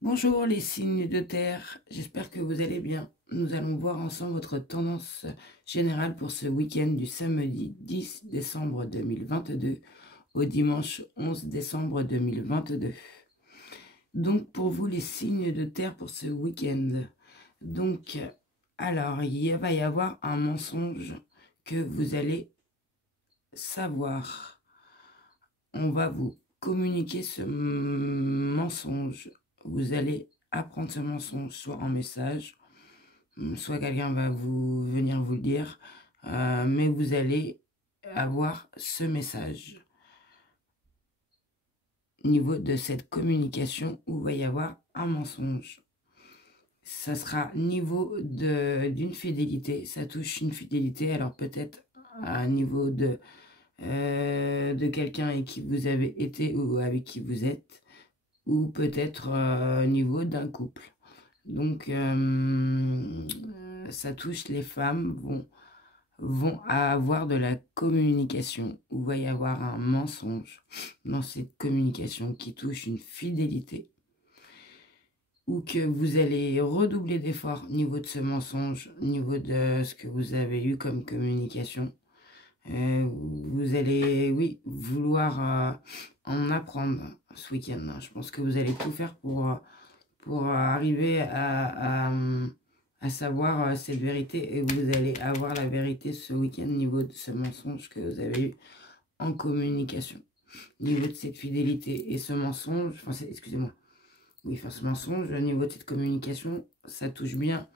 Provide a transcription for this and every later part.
Bonjour les signes de terre, j'espère que vous allez bien. Nous allons voir ensemble votre tendance générale pour ce week-end du samedi 10 décembre 2022 au dimanche 11 décembre 2022. Donc pour vous les signes de terre pour ce week-end. Donc alors il va y avoir un mensonge que vous allez savoir. On va vous communiquer ce mensonge. Vous allez apprendre ce mensonge soit en message, soit quelqu'un va venir vous le dire, mais vous allez avoir ce message. Au niveau de cette communication où il va y avoir un mensonge. Ça sera niveau d'une fidélité, ça touche une fidélité, alors peut-être à un niveau de quelqu'un avec qui vous avez été ou avec qui vous êtes, ou peut-être au niveau d'un couple. Donc, ça touche les femmes, vont avoir de la communication, où va y avoir un mensonge dans cette communication qui touche une fidélité, ou que vous allez redoubler d'efforts au niveau de ce mensonge, au niveau de ce que vous avez eu comme communication. Vous allez, oui, vouloir en apprendre ce week-end. Je pense que vous allez tout faire pour arriver à savoir cette vérité, et vous allez avoir la vérité ce week-end au niveau de ce mensonge que vous avez eu en communication. Au niveau de cette fidélité et ce mensonge, enfin, excusez-moi, oui, enfin ce mensonge, au niveau de cette communication, ça touche bien,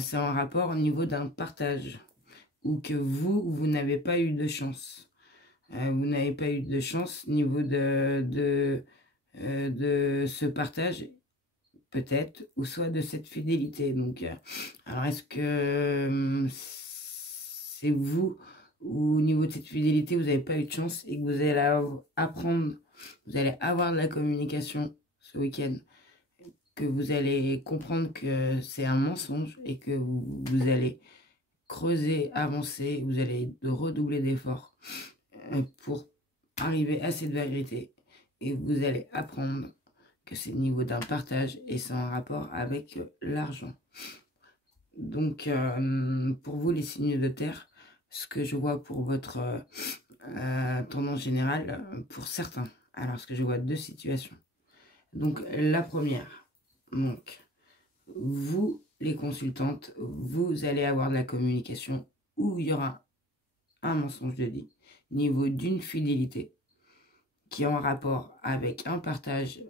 c'est en rapport au niveau d'un partage, ou que vous n'avez pas eu de chance. Vous n'avez pas eu de chance au niveau de ce partage, peut-être, ou soit de cette fidélité. Donc, alors est-ce que c'est vous, ou au niveau de cette fidélité, vous n'avez pas eu de chance et que vous allez apprendre, vous allez avoir de la communication ce week-end, que vous allez comprendre que c'est un mensonge et que vous allez creuser, avancer, vous allez redoubler d'efforts pour arriver à cette vérité, et vous allez apprendre que c'est au niveau d'un partage et c'est en rapport avec l'argent. Donc pour vous les signes de terre, ce que je vois pour votre tendance générale, pour certains, alors ce que je vois deux situations. Donc la première, donc vous les consultantes, vous allez avoir de la communication où il y aura un mensonge de dit, niveau d'une fidélité qui est en rapport avec un partage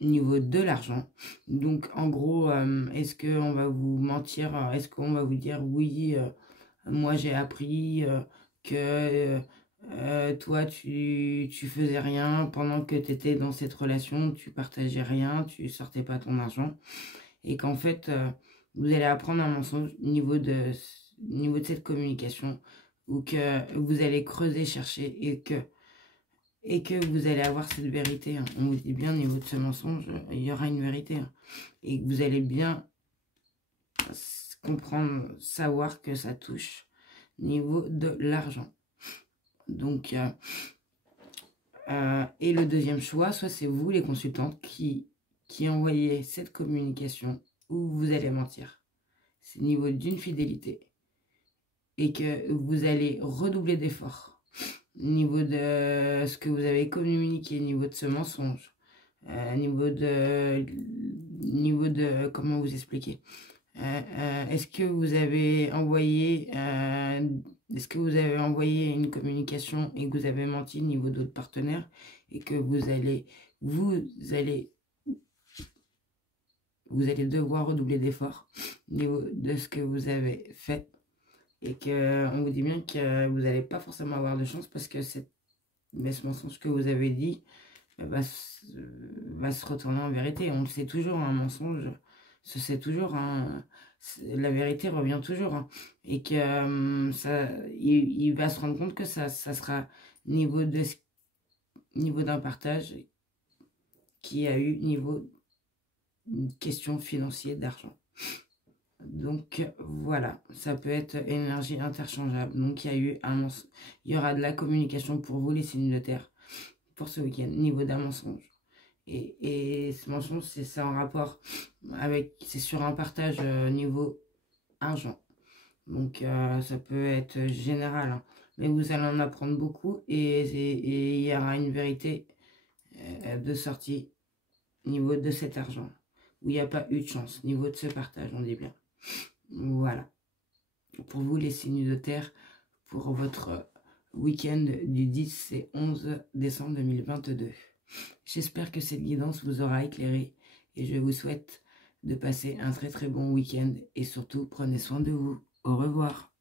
niveau de l'argent. Donc en gros, est-ce qu'on va vous mentir, est-ce qu'on va vous dire oui, moi j'ai appris que toi tu faisais rien pendant que tu étais dans cette relation, tu partageais rien, tu sortais pas ton argent, et qu'en fait vous allez apprendre un mensonge niveau de cette communication, ou que vous allez creuser, chercher, et que vous allez avoir cette vérité. On vous dit bien, au niveau de ce mensonge, il y aura une vérité. Et que vous allez bien comprendre, savoir que ça touche au niveau de l'argent. Donc, et le deuxième choix, soit c'est vous, les consultantes, qui envoyez cette communication où vous allez mentir. C'est au niveau d'une fidélité. Et que vous allez redoubler d'efforts niveau de ce que vous avez communiqué, niveau de ce mensonge, niveau de comment vous expliquer. Est-ce que vous avez envoyé une communication et que vous avez menti au niveau d'autres partenaires, et que vous allez devoir redoubler d'efforts au niveau de ce que vous avez fait, et qu'on vous dit bien que vous n'allez pas forcément avoir de chance, parce que ce mensonge que vous avez dit va se retourner en vérité. On le sait toujours, un mensonge se sait toujours, la vérité revient toujours, et que il va se rendre compte que ça sera niveau d'un partage qui a eu niveau question financière d'argent. Donc voilà, ça peut être énergie interchangeable. Donc il y aura de la communication pour vous les signes de terre pour ce week-end, niveau d'un mensonge. Et ce mensonge, c'est en rapport avec, c'est sur un partage niveau argent. Donc ça peut être général, hein. Mais vous allez en apprendre beaucoup et il y aura une vérité de sortie niveau de cet argent. Où il n'y a pas eu de chance, niveau de ce partage, on dit bien. Voilà. Pour vous les signes de terre, pour votre week-end du 10 et 11 décembre 2022. J'espère que cette guidance vous aura éclairé et je vous souhaite de passer un très très bon week-end et surtout prenez soin de vous. Au revoir.